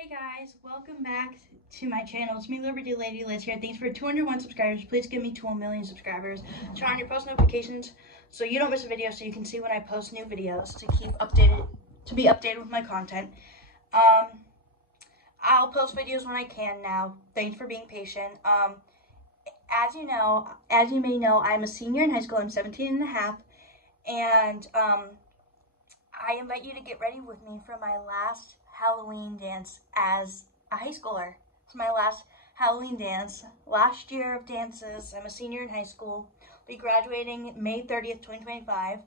Hey guys, welcome back to my channel. It's me, Liberty Lady Liz here. Thanks for 201 subscribers. Please give me to 1 million subscribers. Turn on your post notifications so you don't miss a video, so you can see when I post new videos to be updated with my content. I'll post videos when I can now. Thanks for being patient. As you may know, I'm a senior in high school. I'm 17 and a half, and I invite you to get ready with me for my last Halloween dance as a high schooler. It's my last Halloween dance, last year of dances. I'm a senior in high school. I'll be graduating May 30th, 2025.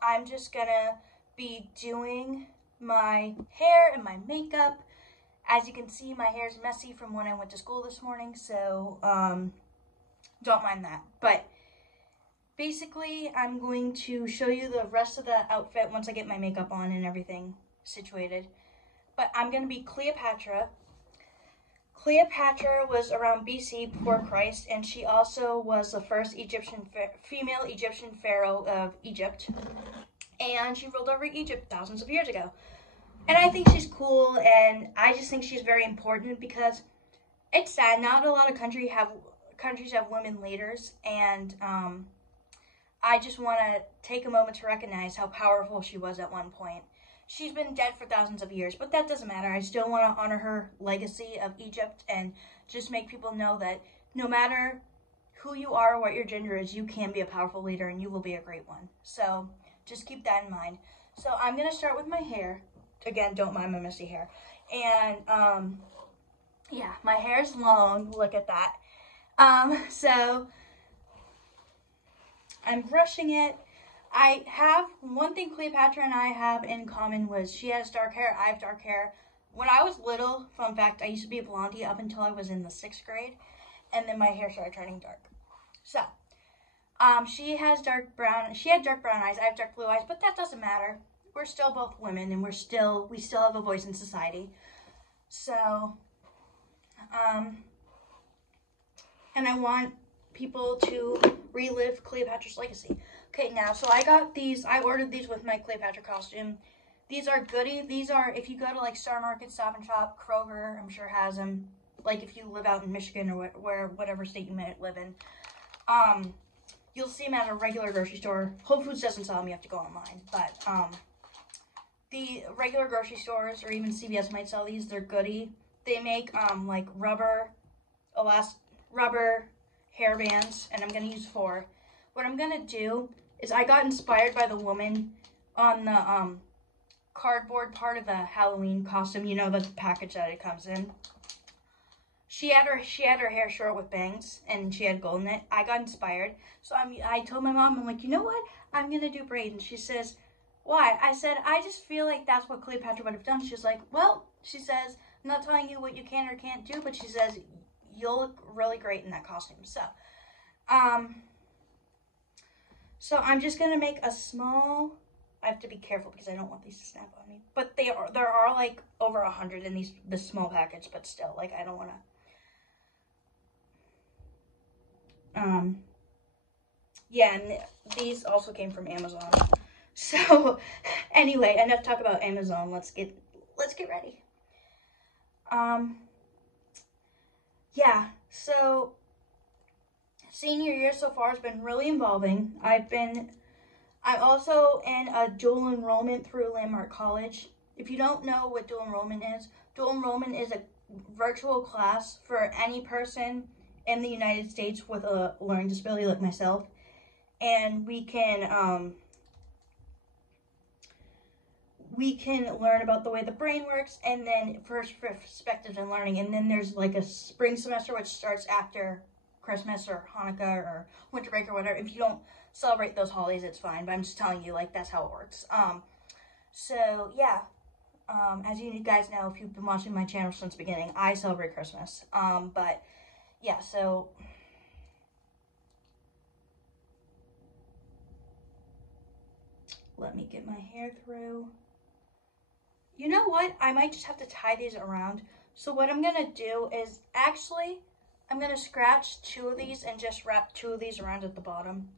I'm just gonna be doing my hair and my makeup. As you can see, my hair is messy from when I went to school this morning, so don't mind that. But basically, I'm going to show you the rest of the outfit once I get my makeup on and everything situated. But I'm going to be Cleopatra. Cleopatra was around BC before Christ, and she also was the first female Egyptian pharaoh of Egypt. And she ruled over Egypt thousands of years ago. And I think she's cool, and I just think she's very important because it's sad. Not a lot of countries have women leaders, and I just want to take a moment to recognize how powerful she was at one point. She's been dead for thousands of years, but that doesn't matter. I still want to honor her legacy of Egypt and just make people know that no matter who you are or what your gender is, you can be a powerful leader and you will be a great one. So just keep that in mind. So I'm going to start with my hair. Again, don't mind my messy hair. And yeah, my hair is long. Look at that. So I'm brushing it. I have one thing Cleopatra and I have in common was she has dark hair. I have dark hair. When I was little, fun fact, I used to be a blondie up until I was in the 6th grade, and then my hair started turning dark. So, she had dark brown eyes. I have dark blue eyes, but that doesn't matter. We're still both women, and we still have a voice in society. So, and I want people to relive Cleopatra's legacy. Okay, now, so I ordered these with my Cleopatra costume. These are goodie. These are, if you go to like Star Market, Stop and Shop, Kroger, I'm sure has them. Like if you live out in Michigan or whatever state you might live in. You'll see them at a regular grocery store. Whole Foods doesn't sell them, you have to go online. But the regular grocery stores or even CVS might sell these. They're goodie. They make like rubber hair bands, and I'm going to use 4. What I'm going to do is I got inspired by the woman on the cardboard part of the Halloween costume, you know, the package that it comes in. She had her hair short with bangs, and she had gold in it. I got inspired, so I told my mom, I'm like, you know what? I'm going to do braids. And she says, why? I said, I just feel like that's what Cleopatra would have done. She's like, well, she says, I'm not telling you what you can or can't do, but she says, you'll look really great in that costume. So I'm just gonna make a small. I have to be careful because I don't want these to snap on me. But there are like over 100 in this small package, but still, like I don't want to. Yeah, and these also came from Amazon. So anyway, enough talk about Amazon. Let's get ready. Yeah, so senior year so far has been really involving. I'm also in a dual enrollment through Landmark College. If you don't know what dual enrollment is a virtual class for any person in the United States with a learning disability like myself. And we can learn about the way the brain works, and then first perspectives and learning. And then there's like a spring semester, which starts after Christmas or Hanukkah or winter break or whatever. If you don't celebrate those holidays, it's fine, but I'm just telling you, like, that's how it works. So yeah, as you guys know, if you've been watching my channel since the beginning, I celebrate Christmas. But yeah, so let me get my hair through. You know what? I might just have to tie these around. So what I'm gonna do is actually, I'm going to scratch 2 of these and just wrap 2 of these around at the bottom.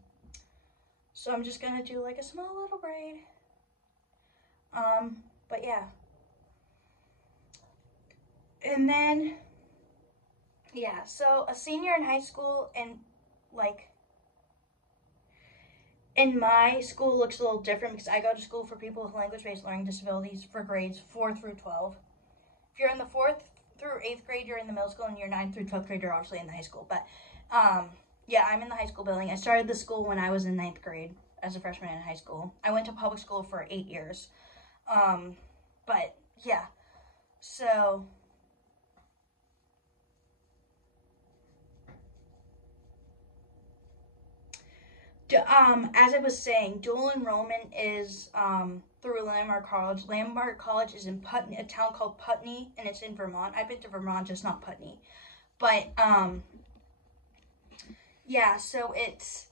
So I'm just going to do like a small little braid. But yeah. And then, yeah, so a senior in high school, and like, in my school looks a little different because I go to school for people with language-based learning disabilities for grades 4 through 12. If you're in the 4th through 8th grade, you're in the middle school, and you're 9th through 12th grade, you're obviously in the high school. But, yeah, I'm in the high school building. I started the school when I was in 9th grade as a freshman in high school. I went to public school for 8 years. But, yeah, so... as I was saying, dual enrollment is through Landmark College. Landmark College is in Putney, a town called Putney, and it's in Vermont. I've been to Vermont, just not Putney. But yeah, so it's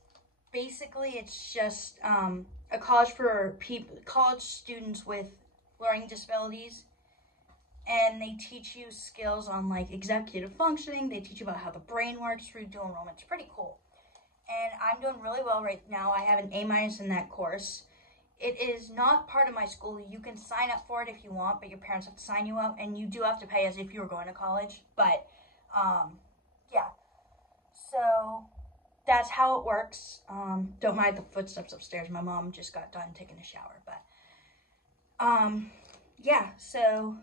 just a college for college students with learning disabilities, and they teach you skills on like executive functioning. They teach you about how the brain works through dual enrollment. It's pretty cool. And I'm doing really well right now. I have an A- in that course. It is not part of my school. You can sign up for it if you want, but your parents have to sign you up, and you do have to pay as if you were going to college. But, yeah. So, that's how it works. Don't mind the footsteps upstairs. My mom just got done taking a shower. But, yeah, so...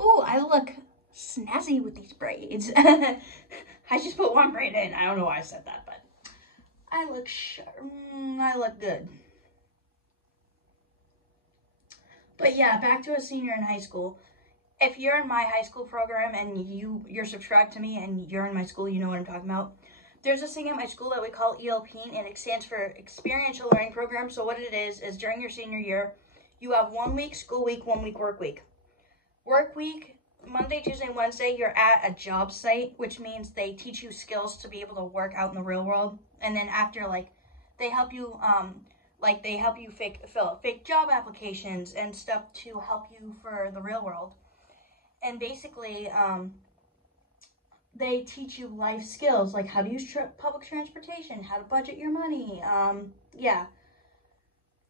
Ooh, I look snazzy with these braids. I just put one braid in. I don't know why I said that, but I look I look good. But yeah, back to a senior in high school. If you're in my high school program and you're subscribed to me and you're in my school, you know what I'm talking about. There's this thing at my school that we call ELP, and it stands for Experiential Learning Program. So what it is during your senior year, you have 1 week school week, 1 week work week. Work week, Monday, Tuesday, and Wednesday, you're at a job site, which means they teach you skills to be able to work out in the real world. And then after, like, they help you, fill out fake job applications and stuff to help you for the real world. And basically, they teach you life skills, like how to use public transportation, how to budget your money, yeah.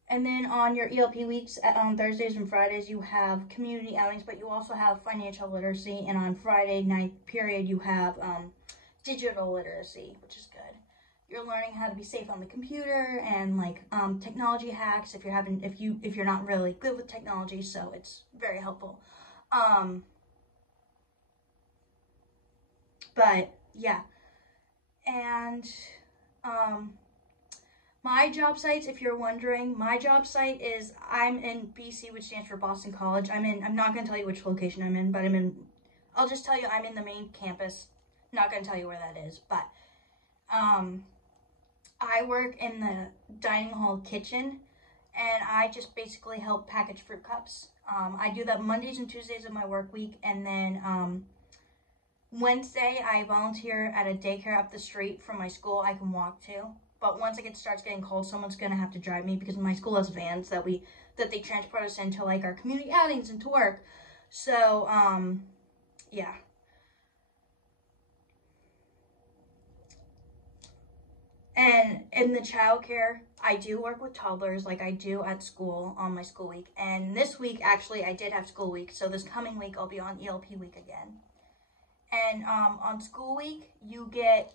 And then on your ELP weeks, on Thursdays and Fridays, you have community outings, but you also have financial literacy. And on Friday night period, you have digital literacy, which is good. You're learning how to be safe on the computer and like technology hacks if you're not really good with technology. So it's very helpful. But yeah, and my job sites, if you're wondering, my job site is, I'm in BC, which stands for Boston College. I'm not going to tell you which location I'm in, but I'll just tell you I'm in the main campus. Not going to tell you where that is, but I work in the dining hall kitchen, and I just basically help package fruit cups. I do that Mondays and Tuesdays of my work week, and then Wednesday I volunteer at a daycare up the street from my school I can walk to. But once it starts getting cold, someone's gonna have to drive me because my school has vans that they transport us into like our community outings and to work. So, yeah. And in the childcare, I do work with toddlers like I do at school on my school week. And this week, actually, I did have school week. So this coming week, I'll be on ELP week again. And on school week, you get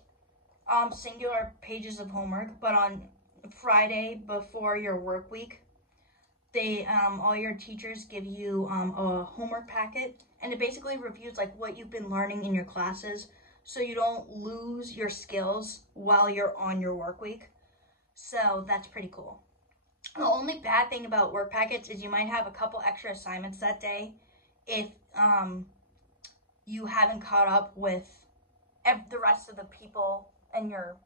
singular pages of homework, but on Friday before your work week, all your teachers give you a homework packet, and it basically reviews like what you've been learning in your classes, so you don't lose your skills while you're on your work week. So that's pretty cool. The only bad thing about work packets is you might have a couple extra assignments that day if you haven't caught up with the rest of the people and you're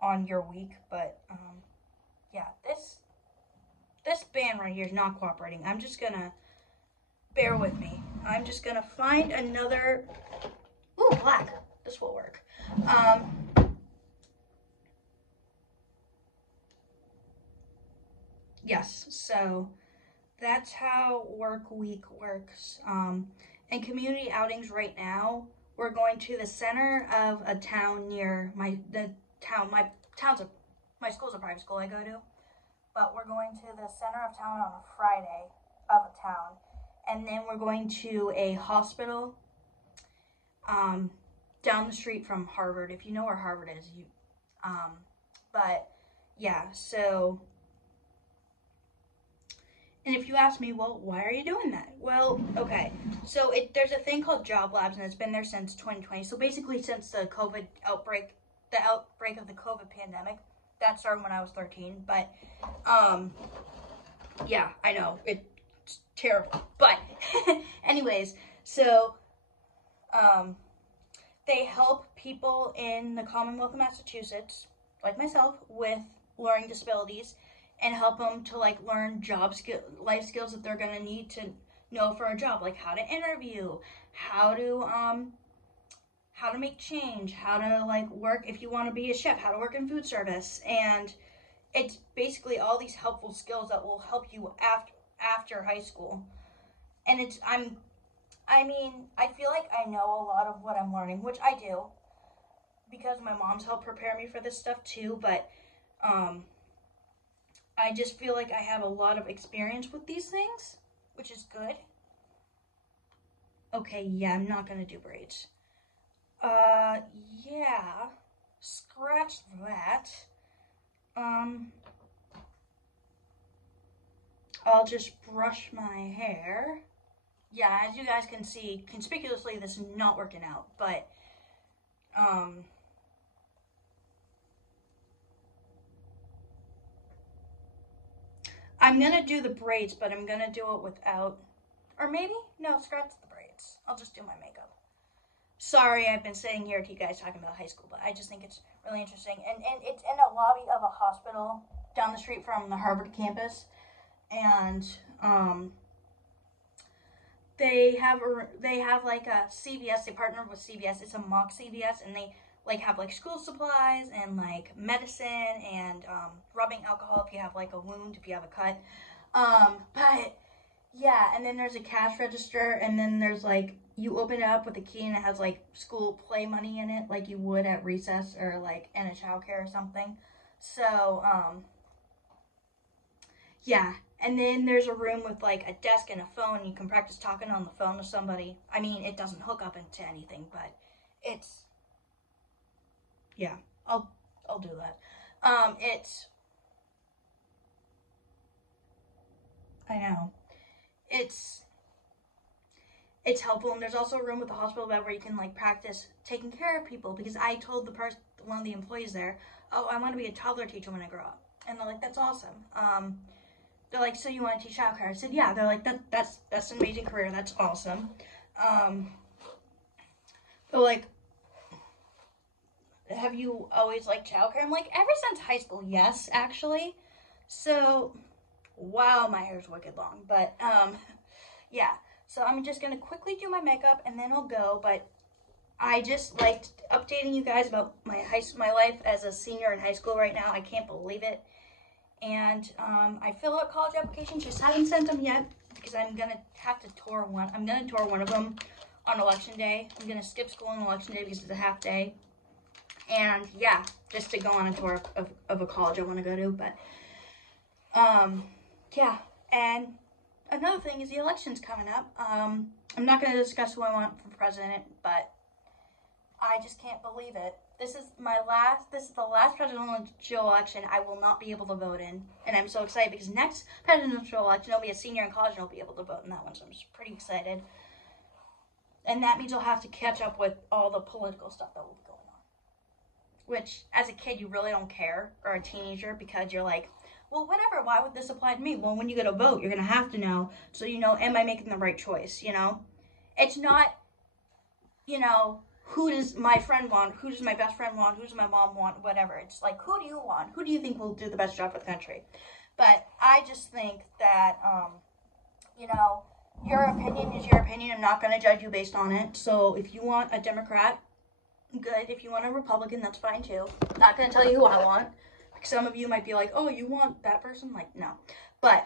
on your week. But yeah, this band right here is not cooperating. I'm just gonna bear with me. I'm just gonna find another. Ooh, black. This will work. Yes, so that's how work week works. And community outings right now, we're going to the center of a town near my school's a private school I go to. but we're going to the center of town on a Friday of a town, and then we're going to a hospital down the street from Harvard. If you know where Harvard is, but yeah, so, and if you ask me, well, why are you doing that? Well, okay, so there's a thing called Job Labs, and it's been there since 2020. So basically, since the outbreak of the COVID pandemic, that started when I was 13. But, yeah, I know, it's terrible. But, anyways, so, they help people in the Commonwealth of Massachusetts, like myself, with learning disabilities, and help them to like learn life skills that they're gonna need to know for a job, like how to interview, how to make change, how to like work if you want to be a chef, how to work in food service, and it's basically all these helpful skills that will help you after high school. And I feel like I know a lot of what I'm learning, which I do, because my mom's helped prepare me for this stuff too, but I just feel like I have a lot of experience with these things, which is good. Okay, yeah, I'm not gonna do braids. Yeah, scratch that. I'll just brush my hair. Yeah, as you guys can see, conspicuously this is not working out, but, I'm gonna do the braids, but I'm gonna do it without, or maybe, no, scratch the braids. I'll just do my makeup. Sorry, I've been sitting here to you guys talking about high school, but I just think it's really interesting. And it's in a lobby of a hospital down the street from the Harvard campus, and, they have like a CVS. They partnered with CVS. It's a mock CVS, and they like have like school supplies and like medicine and rubbing alcohol if you have like a wound, if you have a cut. But yeah, and then there's a cash register, and then there's like, you open it up with a key and it has like school play money in it, like you would at recess or like in a childcare or something. So yeah, and then there's a room with like a desk and a phone, and you can practice talking on the phone to somebody. I mean, it doesn't hook up into anything, but it's, yeah, I'll do that. I know, it's helpful, and there's also a room with a hospital bed where you can like practice taking care of people, because I told one of the employees there, oh, I want to be a toddler teacher when I grow up, and they're like, that's awesome. They're like, so you want to teach childcare? I said, yeah. They're like, that's an amazing career. That's awesome. They're like, have you always liked childcare? I'm like, ever since high school, yes, actually. So, wow, my hair's wicked long. But, yeah. So I'm just going to quickly do my makeup, and then I'll go. But I just liked updating you guys about my life as a senior in high school right now. I can't believe it. And I fill out college applications, just haven't sent them yet, because I'm going to have to tour one. I'm going to tour one of them on election day. I'm going to skip school on election day because it's a half day. And yeah, just to go on a tour of a college I want to go to. But yeah, and another thing is the election's coming up. I'm not going to discuss who I want for president, but I just can't believe it. This is the last presidential election I will not be able to vote in. And I'm so excited because next presidential election, I'll be a senior in college and I'll be able to vote in that one. So I'm just pretty excited. And that means I'll have to catch up with all the political stuff that will be going on. Which, as a kid, you really don't care, or a teenager, because you're like, well, whatever, why would this apply to me? Well, when you go to vote, you're going to have to know, so you know, am I making the right choice, you know? It's not, you know, who does my friend want? Who does my best friend want? Who does my mom want? Whatever. It's like, who do you want? Who do you think will do the best job for the country? But I just think that, you know, your opinion is your opinion. I'm not going to judge you based on it. So if you want a Democrat, good. If you want a Republican, that's fine too. Not going to tell you who I want. Some of you might be like, oh, you want that person? Like, no. But,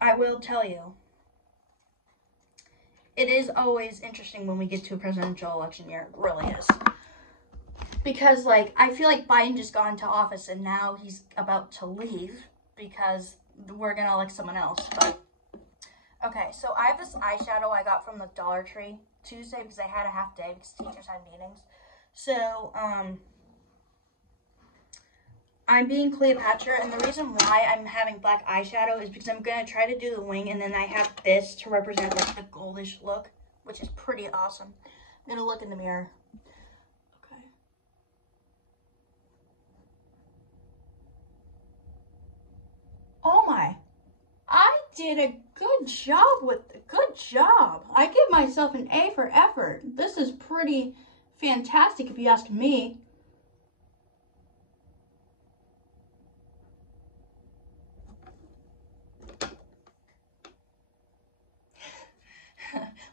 I will tell you, it is always interesting when we get to a presidential election year. It really is. because, like, I feel like Biden just got into office and now he's about to leave because we're gonna elect someone else. But okay, so I have this eyeshadow I got from the Dollar Tree Tuesday because I had a half day because teachers had meetings. So I'm being Cleopatra, and the reason why I'm having black eyeshadow is because I'm gonna try to do the wing, and then I have this to represent like the goldish look, which is pretty awesome. I'm gonna look in the mirror. Okay. Oh my. I did a good job good job. I give myself an A for effort. This is pretty fantastic if you ask me.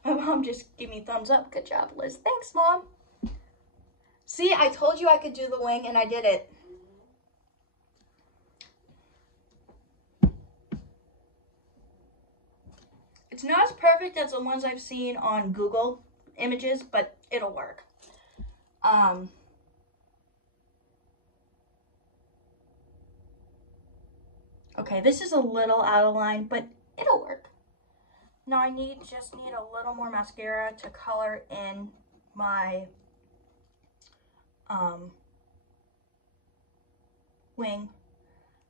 My mom just gave me a thumbs up. Good job, Liz. Thanks, Mom. See, I told you I could do the wing and I did it. It's not as perfect as the ones I've seen on Google Images, but it'll work. Okay, this is a little out of line, but it'll work. Now I just need a little more mascara to color in my wing.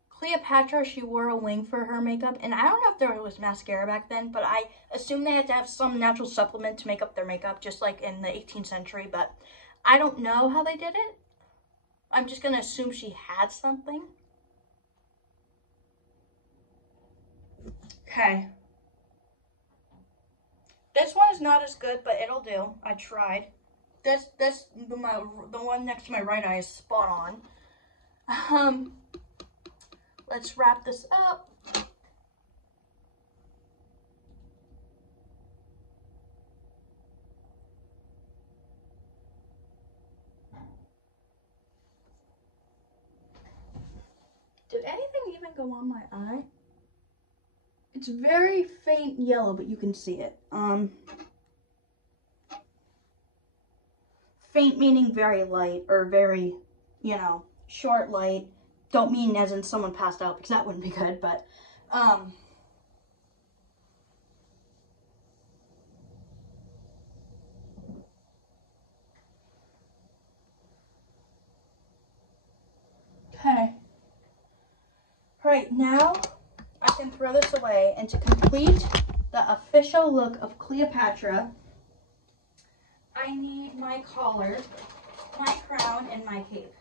Cleopatra, she wore a wing for her makeup, and I don't know if there was mascara back then, but I assume they had to have some natural supplement to make up their makeup, just like in the 18th century, but I don't know how they did it. I'm just gonna assume she had something. Okay. This one is not as good, but it'll do. I tried. The one next to my right eye is spot on. Let's wrap this up. Did anything even go on my eye? It's very faint yellow, but you can see it. Faint meaning very light, or very, short light. Don't mean as in someone passed out, because that wouldn't be good, but, okay. Right, now I can throw this away, and to complete the official look of Cleopatra, I need my collar, my crown, and my cape.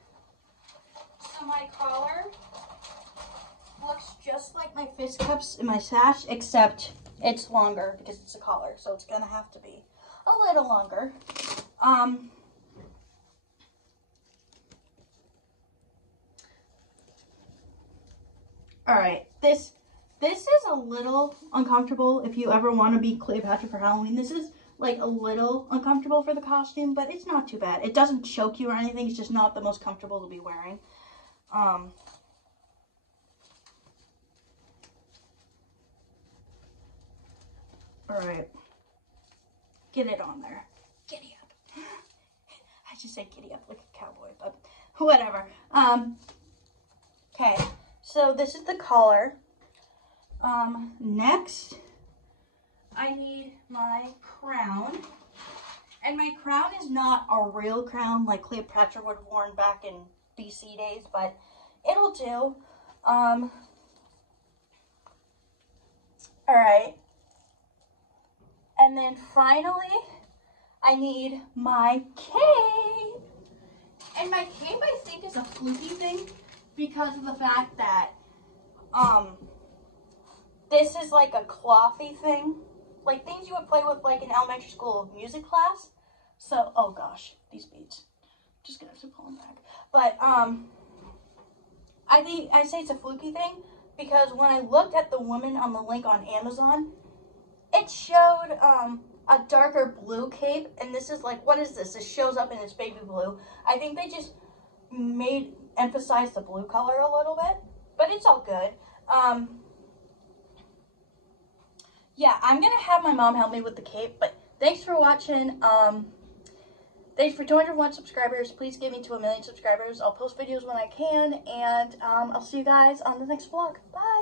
So my collar looks just like my fist cups and my sash, except it's longer because it's a collar, so it's gonna have to be a little longer. All right, this is a little uncomfortable if you ever want to be Cleopatra for Halloween. This is like a little uncomfortable for the costume, but it's not too bad. It doesn't choke you or anything. It's just not the most comfortable to be wearing. All right, get it on there. Giddy up. I just say giddy up like a cowboy, but whatever. Okay, so this is the collar. Next, I need my crown. And my crown is not a real crown like Cleopatra would have worn back in BC days, but it'll do. All right. And then finally, I need my cape. And my cape, I think, is a fluky thing because of the fact that, this is like a clothy thing. Like things you would play with like in elementary school music class. So, oh gosh, these beads. Just gonna have to pull them back. But, I say it's a fluky thing because when I looked at the woman on the link on Amazon, it showed, a darker blue cape, and this is like, what is this? This shows up in its baby blue. I think they just emphasize the blue color a little bit, but it's all good. Yeah, I'm gonna have my mom help me with the cape, but thanks for watching. Thanks for 201 subscribers. Please get me to 1 million subscribers. I'll post videos when I can, and I'll see you guys on the next vlog. Bye!